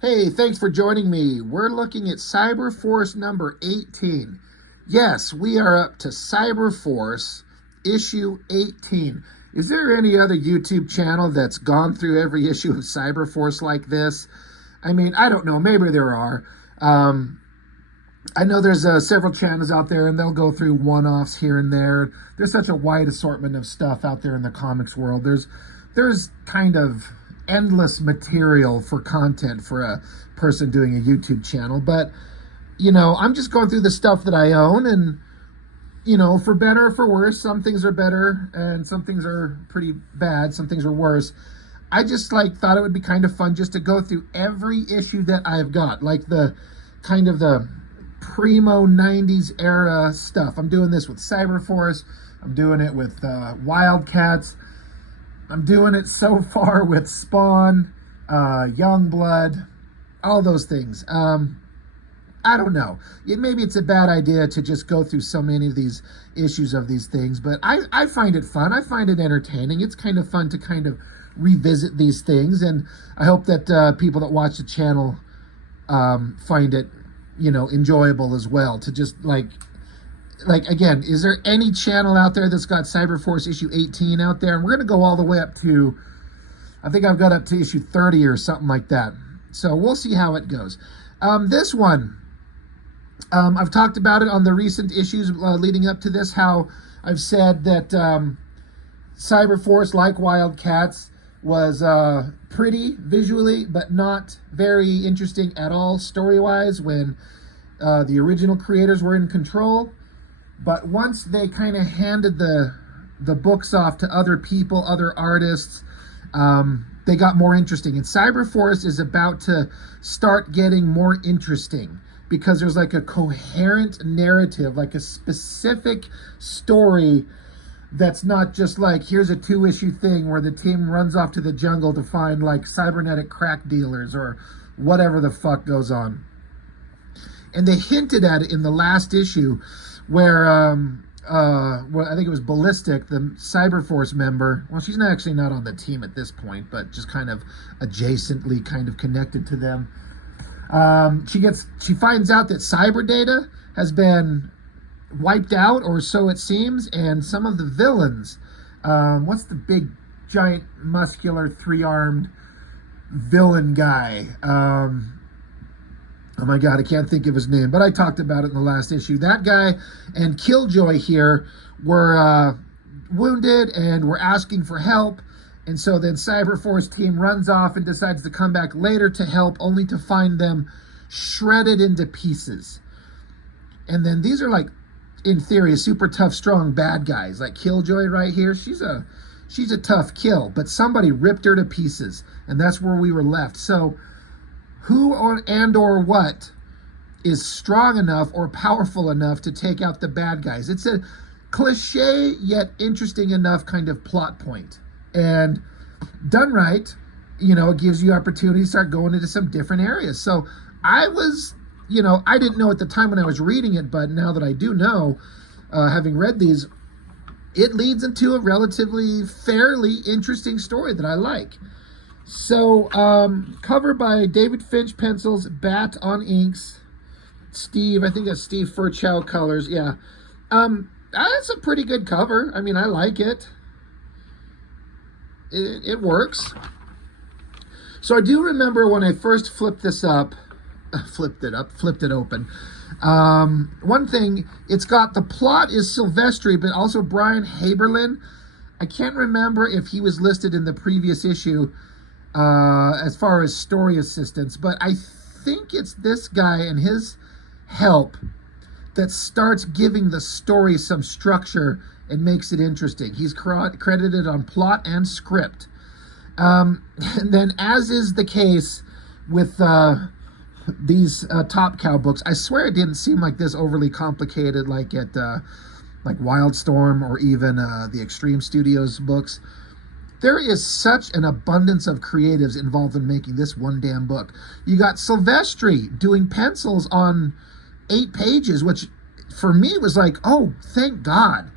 Hey, thanks for joining me. We're looking at Cyberforce number 18. Yes, we are up to Cyberforce issue 18. Is there any other YouTube channel that's gone through every issue of Cyberforce like this? I mean, I don't know. Maybe there are. I know there's several channels out there, and they'll go through one-offs here and there. There's such a wide assortment of stuff out there in the comics world. There's kind of endless material for content for a person doing a YouTube channel. But, I'm just going through the stuff that I own, and, for better or for worse, some things are better and some things are pretty bad. Some things are worse. I just thought it would be kind of fun just to go through every issue that I've got, like the kind of the primo 90s era stuff. I'm doing this with Cyberforce. I'm doing it with Wildcats. I'm doing it so far with Spawn, Youngblood, all those things. I don't know. Maybe it's a bad idea to just go through so many of these issues of these things, but I find it fun. I find it entertaining. It's kind of fun to kind of revisit these things, and I hope that people that watch the channel find it, enjoyable as well. To just again, is there any channel out there that's got Cyberforce issue 18 out there? And we're going to go all the way up to, I think I've got up to issue 30 or something like that. So we'll see how it goes. This one, I've talked about it on the recent issues leading up to this, how I've said that Cyberforce, like Wildcats, was pretty visually, but not very interesting at all story-wise when the original creators were in control. But once they kind of handed the books off to other people, other artists, they got more interesting. And Cyberforce is about to start getting more interesting because there's like a coherent narrative, like a specific story that's not just like, here's a 2-issue thing where the team runs off to the jungle to find like cybernetic crack dealers or whatever the fuck goes on. And they hinted at it in the last issue where well, I think it was Ballistic, the Cyberforce member. Well, she's actually not on the team at this point, but just kind of adjacently kind of connected to them. She finds out that cyber data has been wiped out, or so it seems, and some of the villains, what's the big giant muscular 3-armed villain guy? Oh my God, I can't think of his name, but I talked about it in the last issue. That guy and Killjoy here were wounded and were asking for help. And so then Cyberforce team runs off and decides to come back later to help, only to find them shredded into pieces. And then these are like, in theory, super tough, strong bad guys. Like Killjoy right here, she's a tough kill, but somebody ripped her to pieces. And that's where we were left. So who or what is strong enough or powerful enough to take out the bad guys? It's a cliche yet interesting enough kind of plot point. And done right, it gives you opportunity to start going into some different areas. So I was, I didn't know at the time when I was reading it, but now that I do know, having read these, it leads into a relatively fairly interesting story that I like. So, cover by David Finch pencils, Bat on inks, Steve, I think that's Steve Furchow colors, yeah. That's a pretty good cover. I mean, I like it. It works. So I do remember when I first flipped this up, flipped it open. One thing, it's got, the plot is Silvestri, but also Brian Haberlin. I can't remember if he was listed in the previous issue, as far as story assistants, but I think it's this guy and his help that starts giving the story some structure and makes it interesting. He's credited on plot and script. And then, as is the case with these Top Cow books, I swear it didn't seem like this overly complicated like at like Wildstorm or even the Extreme Studios books. There is such an abundance of creatives involved in making this one damn book. You got Silvestri doing pencils on 8 pages, which for me was like, oh, thank God.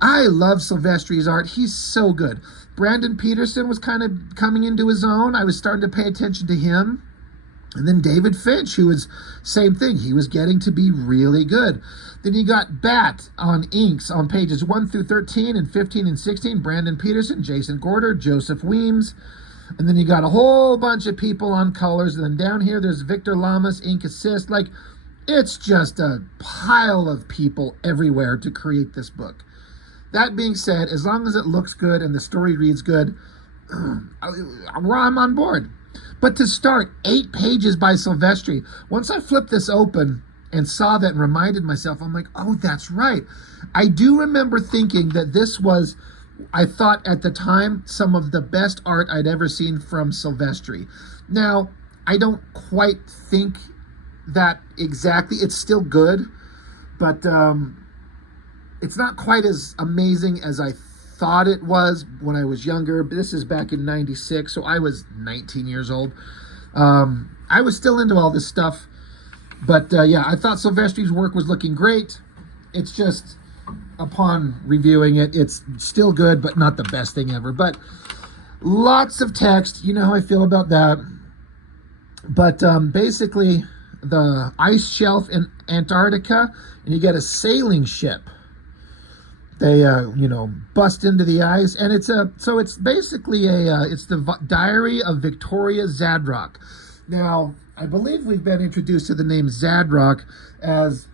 I love Silvestri's art. He's so good. Brandon Peterson was kind of coming into his own. I was starting to pay attention to him. And then David Finch, who was same thing. He was getting to be really good. Then you got Bat on inks on pages 1 through 13 and 15 and 16. Brandon Peterson, Jason Gorder, Joseph Weems. And then you got a whole bunch of people on colors. And then down here, there's Victor Lamas, ink assist. Like, it's just a pile of people everywhere to create this book. That being said, as long as it looks good and the story reads good, I'm on board. But to start, 8 pages by Silvestri. Once I flipped this open and saw that and reminded myself, I'm like, oh, that's right. I do remember thinking that this was, I thought at the time, some of the best art I'd ever seen from Silvestri. Now, I don't quite think that exactly. It's still good, but it's not quite as amazing as I thought it was when I was younger. This is back in 96, so I was 19 years old. I was still into all this stuff, but yeah, I thought Silvestri's work was looking great. It's just, upon reviewing it, it's still good, but not the best thing ever. But lots of text, you know how I feel about that. But basically, the ice shelf in Antarctica, and you get a sailing ship. They, bust into the ice, and it's basically it's the diary of Victoria Zadrock. Now, I believe we've been introduced to the name Zadrock as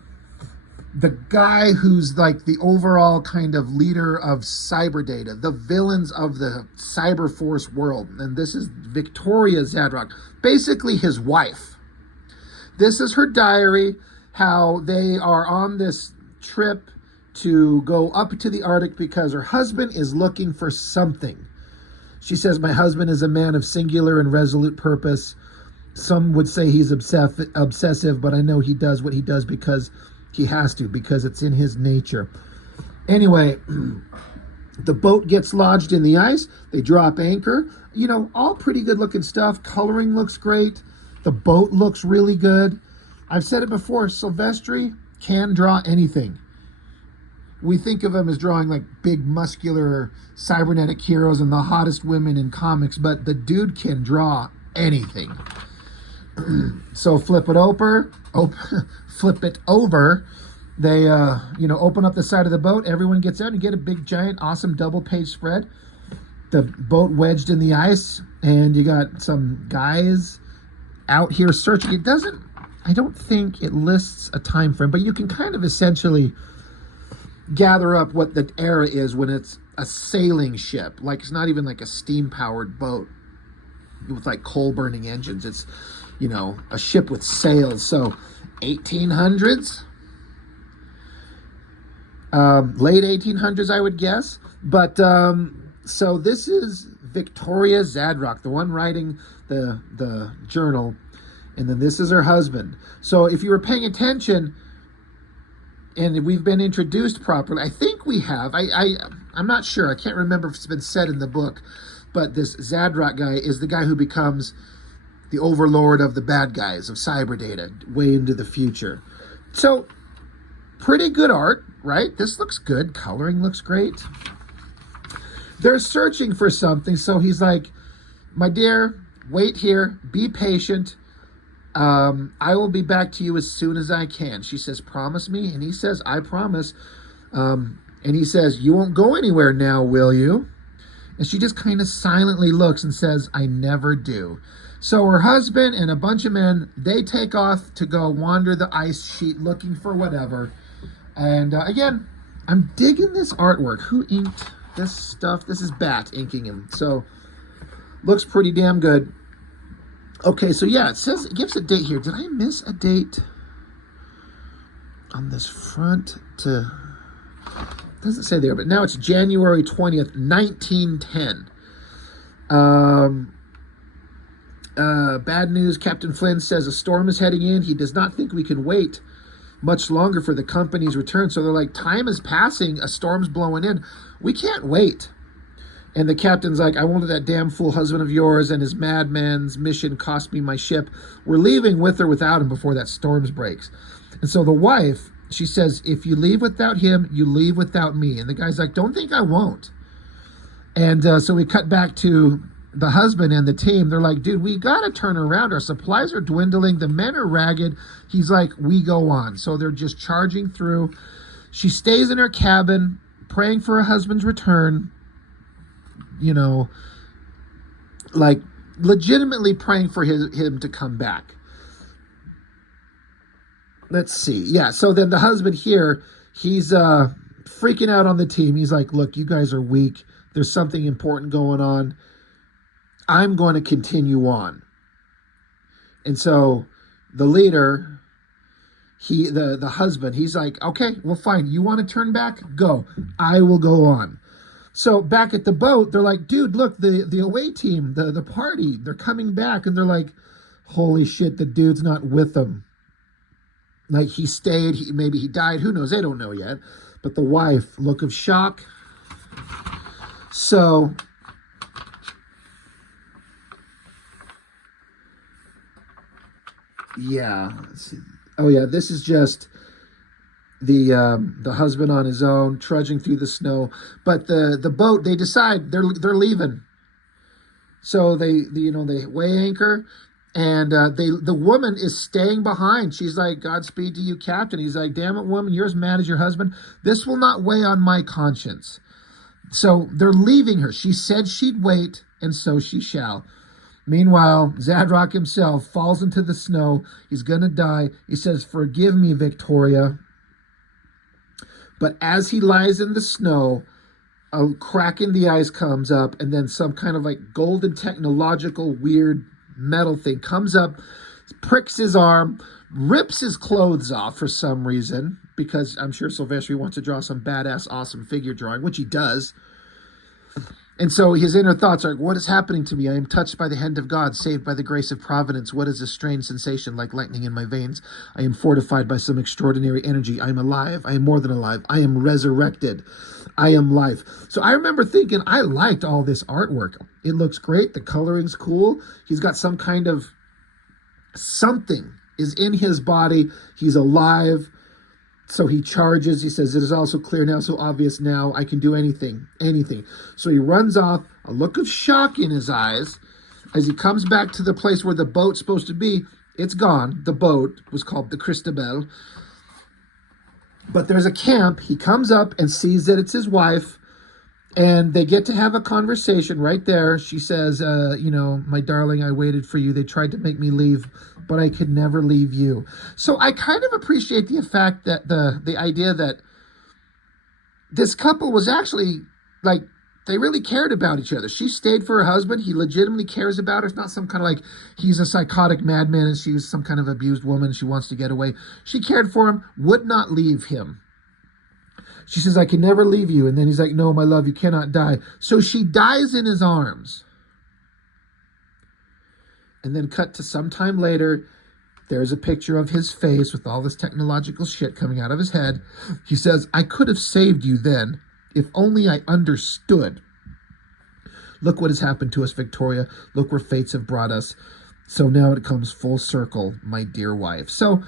the guy who's like the overall kind of leader of Cyberdata, the villains of the Cyberforce world. And this is Victoria Zadrock, basically his wife. This is her diary, how they are on this trip to go up to the Arctic because her husband is looking for something. She says, my husband is a man of singular and resolute purpose. Some would say he's obsessive, but I know he does what he does because he has to, because it's in his nature. Anyway, the boat gets lodged in the ice. They drop anchor. All pretty good looking stuff. Coloring looks great. The boat looks really good. I've said it before, Silvestri can draw anything. We think of him as drawing like big, muscular, cybernetic heroes and the hottest women in comics, but the dude can draw anything. So flip it over. They, open up the side of the boat. Everyone gets out and you get a big, giant, awesome double-page spread. The boat wedged in the ice, and you got some guys out here searching. I don't think it lists a time frame, but you can kind of essentially gather up what the era is when it's a sailing ship. Like, it's not even like a steam-powered boat with like coal-burning engines. It's, a ship with sails. So 1800s, late 1800s, I would guess. But so this is Victoria Zadrock, the one writing the journal, and then this is her husband. So if you were paying attention, and we've been introduced properly, I think we have. I'm not sure. I can't remember if it's been said in the book, but this Zadrock guy is the guy who becomes the overlord of the bad guys of Cyberdata way into the future. So, pretty good art, right? This looks good. Coloring looks great. They're searching for something, so he's like, my dear, wait here, be patient. I will be back to you as soon as I can. She says, promise me? And he says, I promise. And he says, you won't go anywhere now, will you? And she just kind of silently looks and says, I never do. So her husband and a bunch of men, they take off to go wander the ice sheet looking for whatever. And again, I'm digging this artwork. Who inked this stuff? This is Bat inking him. So looks pretty damn good. Okay, so yeah, it gives a date here. Did I miss a date on this front? It doesn't say there, but now it's January 20th, 1910. Bad news, Captain Flynn says a storm is heading in. He does not think we can wait much longer for the company's return. So they're like, time is passing, a storm's blowing in. We can't wait. And the captain's like, I won't let that damn fool husband of yours and his madman's mission cost me my ship. We're leaving with or without him before that storm breaks. And so the wife, she says, if you leave without him, you leave without me. And the guy's like, don't think I won't. And so we cut back to the husband and the team, they're like, dude, we got to turn around. Our supplies are dwindling. The men are ragged. He's like, we go on. So they're just charging through. She stays in her cabin, praying for her husband's return, you know, like legitimately praying for him to come back. Let's see. Yeah, so then the husband here, he's freaking out on the team. He's like, look, you guys are weak. There's something important going on. I'm going to continue on. And so the leader, the husband, he's like, okay, well, fine. You want to turn back? Go. I will go on. So back at the boat, they're like, dude, look, the away team, the party, they're coming back. And they're like, holy shit, the dude's not with them. Like he stayed, maybe he died. Who knows? They don't know yet. But the wife, look of shock. So yeah. Oh yeah, this is just the husband on his own trudging through the snow. But the boat, they decide they're leaving. So they weigh anchor, and the woman is staying behind. She's like, Godspeed to you, Captain. He's like, damn it, woman, you're as mad as your husband. This will not weigh on my conscience. So they're leaving her. She said she'd wait, and so she shall. Meanwhile, Zadrock himself falls into the snow. He's going to die. He says, forgive me, Victoria. But as he lies in the snow, a crack in the ice comes up, and then some kind of like golden technological weird metal thing comes up, pricks his arm, rips his clothes off for some reason, because I'm sure Silvestri wants to draw some badass, awesome figure drawing, which he does. And so his inner thoughts are, what is happening to me? I am touched by the hand of God, saved by the grace of providence. What is this strange sensation like lightning in my veins? I am fortified by some extraordinary energy. I am alive. I am more than alive. I am resurrected. I am life. So I remember thinking, I liked all this artwork. It looks great. The coloring's cool. He's got some kind of something is in his body. He's alive. So he charges. He says, it is also clear now, so obvious now. I can do anything, anything. So he runs off, a look of shock in his eyes. As he comes back to the place where the boat's supposed to be, it's gone. The boat was called the Christabel. But there's a camp. He comes up and sees that it's his wife. And they get to have a conversation right there. She says, my darling, I waited for you. They tried to make me leave, but I could never leave you. So I kind of appreciate the fact that the idea that this couple was actually, like, they really cared about each other. She stayed for her husband. He legitimately cares about her. It's not some kind of like he's a psychotic madman and she's some kind of abused woman. She wants to get away. She cared for him, would not leave him. She says, I can never leave you. And then he's like, no, my love, you cannot die. So she dies in his arms. And then cut to some time later, there's a picture of his face with all this technological shit coming out of his head. He says, I could have saved you then, if only I understood. Look what has happened to us, Victoria. Look where fates have brought us. So now it comes full circle, my dear wife. So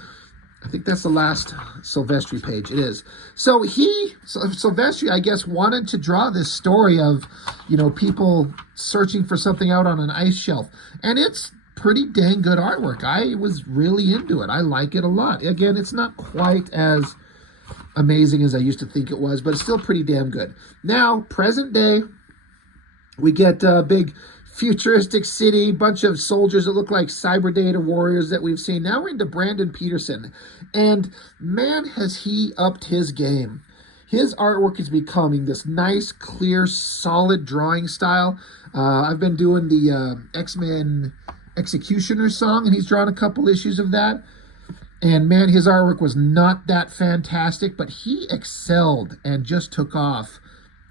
I think that's the last Silvestri page. It is. So Silvestri, I guess, wanted to draw this story of, people searching for something out on an ice shelf. And it's pretty dang good artwork. I was really into it. I like it a lot. Again, it's not quite as amazing as I used to think it was, but it's still pretty damn good. Now, present day, we get a big futuristic city, bunch of soldiers that look like Cyber Data warriors that we've seen. Now we're into Brandon Peterson, and man, has he upped his game. His artwork is becoming this nice, clear, solid drawing style. I've been doing the X-Men Executioner song, and he's drawn a couple issues of that. And man, his artwork was not that fantastic, but he excelled and just took off.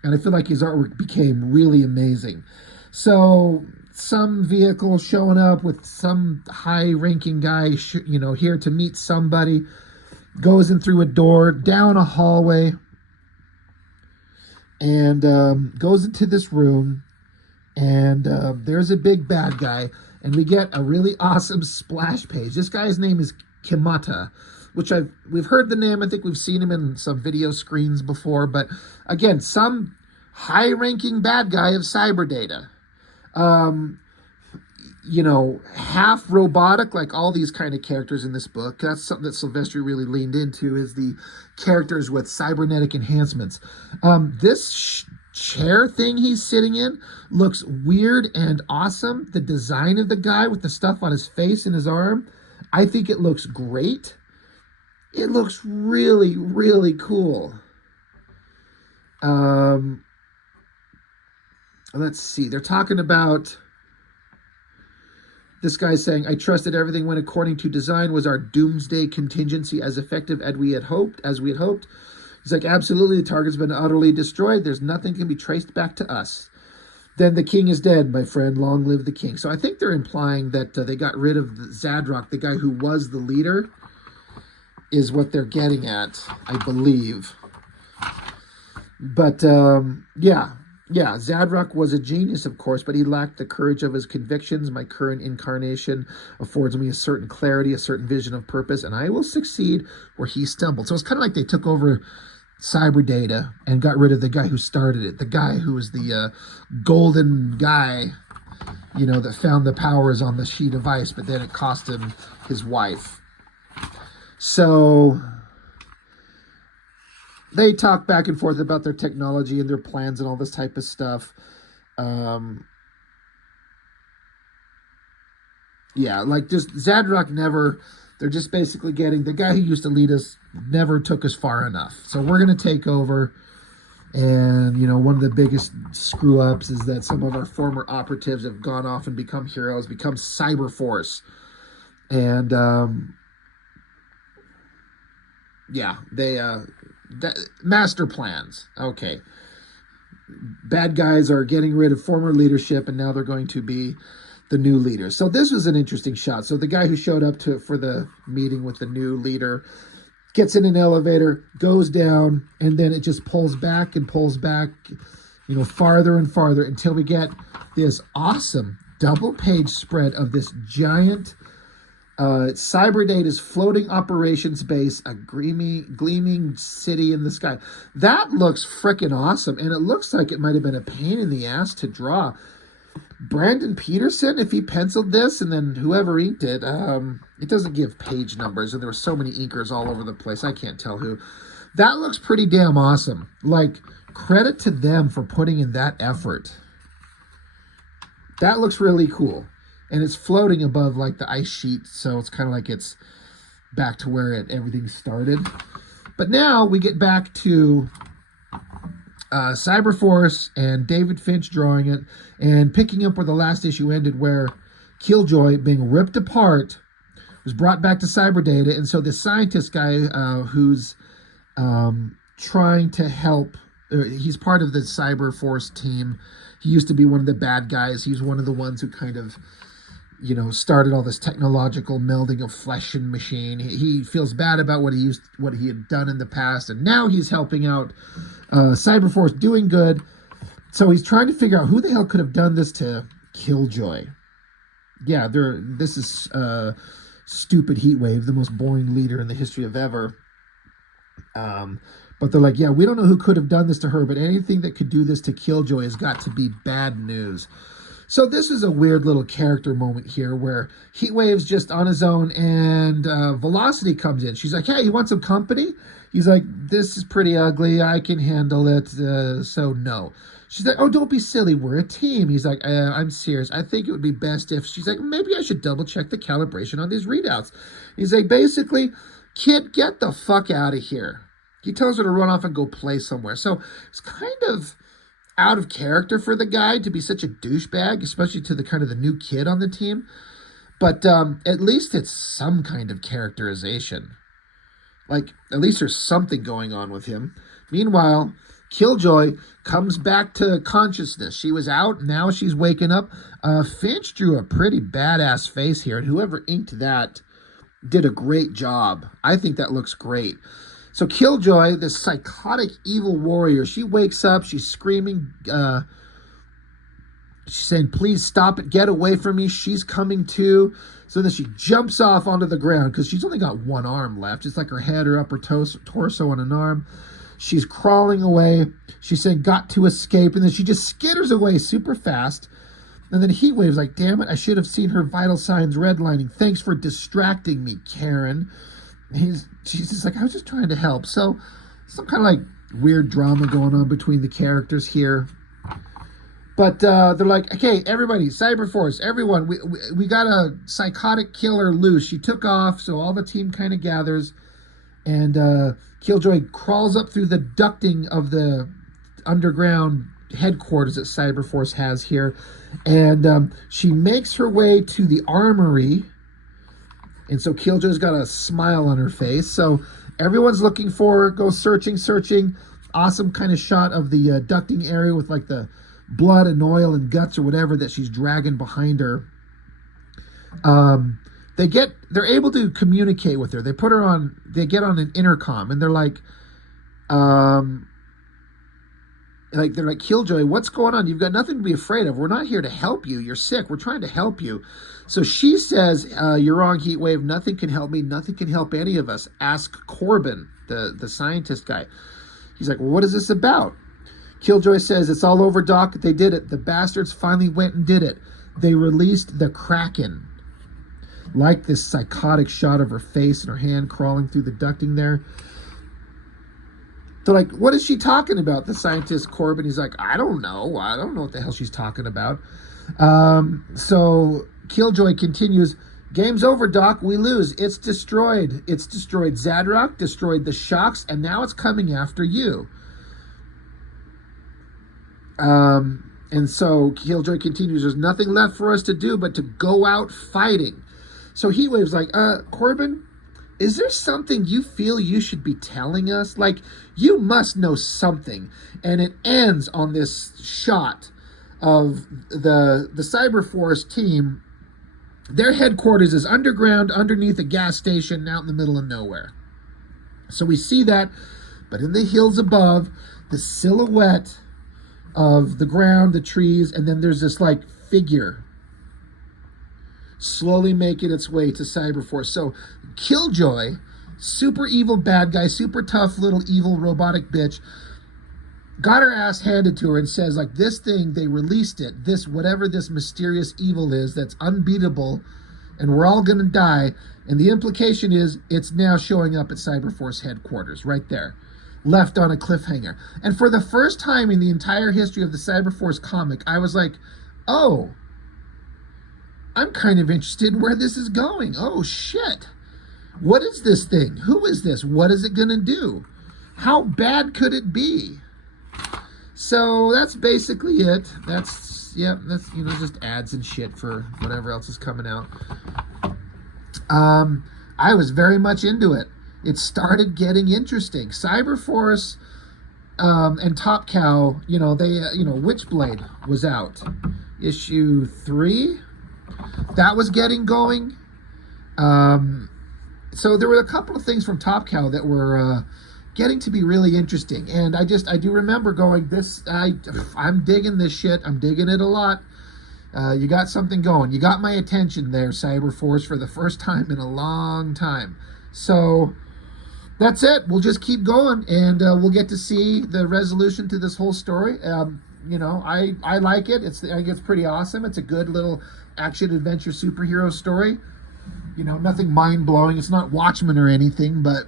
And I feel like his artwork became really amazing. So some vehicle showing up with some high-ranking guy, here to meet somebody, goes in through a door, down a hallway, and goes into this room, and there's a big bad guy, and we get a really awesome splash page. This guy's name is Kimata, which we've heard the name. I think we've seen him in some video screens before, but again, some high-ranking bad guy of Cyber Data. You know, half robotic, like all these kind of characters in this book. That's something that Silvestri really leaned into, is the characters with cybernetic enhancements. This chair thing he's sitting in looks weird and awesome. The design of the guy with the stuff on his face and his arm, I think it looks great. It looks really, really cool. Let's see. They're talking about this guy saying, I trusted everything went according to design. Was our doomsday contingency as effective as we had hoped? He's like, absolutely, the target's been utterly destroyed. There's nothing can be traced back to us. Then the king is dead, my friend. Long live the king. So I think they're implying that they got rid of Zadrock, the guy who was the leader, is what they're getting at, I believe. But, yeah, Zadrock was a genius, of course, but he lacked the courage of his convictions. My current incarnation affords me a certain clarity, a certain vision of purpose, and I will succeed where he stumbled. So it's kind of like they took over cyber data and got rid of the guy who started it, the guy who was the golden guy, you know, that found the powers on the sheet of ice, but then it cost him his wife. So they talk back and forth about their technology and their plans and all this type of stuff. Yeah, like just Zadrock never, they're just basically getting, the guy who used to lead us never took us far enough. So we're going to take over. And, you know, one of the biggest screw-ups is that some of our former operatives have gone off and become heroes, become Cyberforce. And, yeah, they, master plans. Okay. Bad guys are getting rid of former leadership, and now they're going to be the new leader. So this was an interesting shot. So the guy who showed up for the meeting with the new leader gets in an elevator, goes down, and then it just pulls back, you know, farther and farther until we get this awesome double-page spread of this giant Cyberdata's floating operations base, a gleaming city in the sky. That looks freaking awesome, and it looks like it might have been a pain in the ass to draw. Brandon Peterson, if he penciled this, and then whoever inked it, it doesn't give page numbers, and there were so many inkers all over the place, I can't tell who. That looks pretty damn awesome. Like, credit to them for putting in that effort. That looks really cool. And it's floating above, like, the ice sheet, so it's kind of like it's back to where everything started. But now we get back to Cyberforce and David Finch drawing it and picking up where the last issue ended, where Killjoy, being ripped apart, was brought back to Cyberdata. And so this scientist guy who's trying to help, he's part of the Cyberforce team. He used to be one of the bad guys. He's one of the ones who kind of, you know, started all this technological melding of flesh and machine. He feels bad about what he had done in the past, and now he's helping out Cyberforce, doing good. So he's trying to figure out who the hell could have done this to Killjoy. Yeah, this is stupid Heatwave, the most boring leader in the history of ever. But they're like, yeah, we don't know who could have done this to her, but anything that could do this to Killjoy has got to be bad news. So this is a weird little character moment here where Heatwave's just on his own, and Velocity comes in. She's like, hey, you want some company? He's like, this is pretty ugly. I can handle it, so no. She's like, oh, don't be silly. We're a team. He's like, I'm serious. I think it would be best if... She's like, maybe I should double-check the calibration on these readouts. He's like, basically, kid, get the fuck out of here. He tells her to run off and go play somewhere. So it's kind of out of character for the guy to be such a douchebag, especially to the kind of the new kid on the team. But at least it's some kind of characterization. Like, at least there's something going on with him. Meanwhile, Killjoy comes back to consciousness. She was out, now she's waking up. Finch drew a pretty badass face here, and whoever inked that did a great job. I think that looks great. So Killjoy, this psychotic evil warrior, she wakes up, she's screaming, she's saying, please stop it, get away from me, she's coming too. So then she jumps off onto the ground, because she's only got one arm left. It's like her head, her upper torso, and an arm. She's crawling away. She's saying, got to escape. And then she just skitters away super fast. And then Heatwave's like, damn it, I should have seen her vital signs redlining. Thanks for distracting me, Karen. She's just like, I was just trying to help. So some kind of like weird drama going on between the characters here. But they're like, okay, everybody, Cyberforce, everyone, we got a psychotic killer loose. She took off, so all the team kind of gathers. And Killjoy crawls up through the ducting of the underground headquarters that Cyberforce has here. And she makes her way to the armory. And so Killjoy's got a smile on her face. So everyone's looking for her, go searching. Awesome kind of shot of the ducting area with like the blood and oil and guts or whatever that she's dragging behind her. They're able to communicate with her. They get on an intercom, and they're like, Killjoy, what's going on? You've got nothing to be afraid of. We're not here to help you. You're sick. We're trying to help you. So she says, you're wrong, Heatwave. Nothing can help me. Nothing can help any of us. Ask Corbin, the scientist guy. He's like, well, what is this about? Killjoy says, it's all over, Doc. They did it. The bastards finally went and did it. They released the Kraken. Like this psychotic shot of her face and her hand crawling through the ducting there. They're like, what is she talking about? The scientist Corbin, he's like, I don't know. I don't know what the hell she's talking about. So Killjoy continues, game's over, Doc. We lose. It's destroyed. It's destroyed Zadrock, destroyed the shocks, and now it's coming after you. And so Killjoy continues, there's nothing left for us to do but to go out fighting. So Heatwave's like, Corbin, is there something you feel you should be telling us? Like, you must know something. And it ends on this shot of the Cyberforce team. Their headquarters is underground, underneath a gas station, out in the middle of nowhere. So we see that, but in the hills above, the silhouette of the ground, the trees, and then there's this like figure slowly making its way to Cyberforce. So Killjoy, super evil bad guy, super tough little evil robotic bitch, got her ass handed to her and says, like, this thing, they released it, this whatever this mysterious evil is that's unbeatable, and we're all gonna die. And the implication is it's now showing up at Cyberforce headquarters right there, left on a cliffhanger. And for the first time in the entire history of the Cyberforce comic, I was like, oh, I'm kind of interested in where this is going. Oh, shit. What is this thing? Who is this? What is it going to do? How bad could it be? So that's basically it. That's just ads and shit for whatever else is coming out. I was very much into it. It started getting interesting. Cyberforce and Top Cow, Witchblade was out. Issue 3. That was getting going. So there were a couple of things from Top Cow that were getting to be really interesting. And I do remember going, I'm digging this shit. I'm digging it a lot. You got something going. You got my attention there, Cyberforce, for the first time in a long time. So that's it. We'll just keep going, and we'll get to see the resolution to this whole story. I like it. I think it's pretty awesome. It's a good little action-adventure superhero story. Nothing mind-blowing. It's not Watchmen or anything, but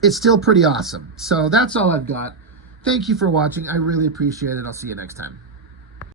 it's still pretty awesome. So that's all I've got. Thank you for watching. I really appreciate it. I'll see you next time.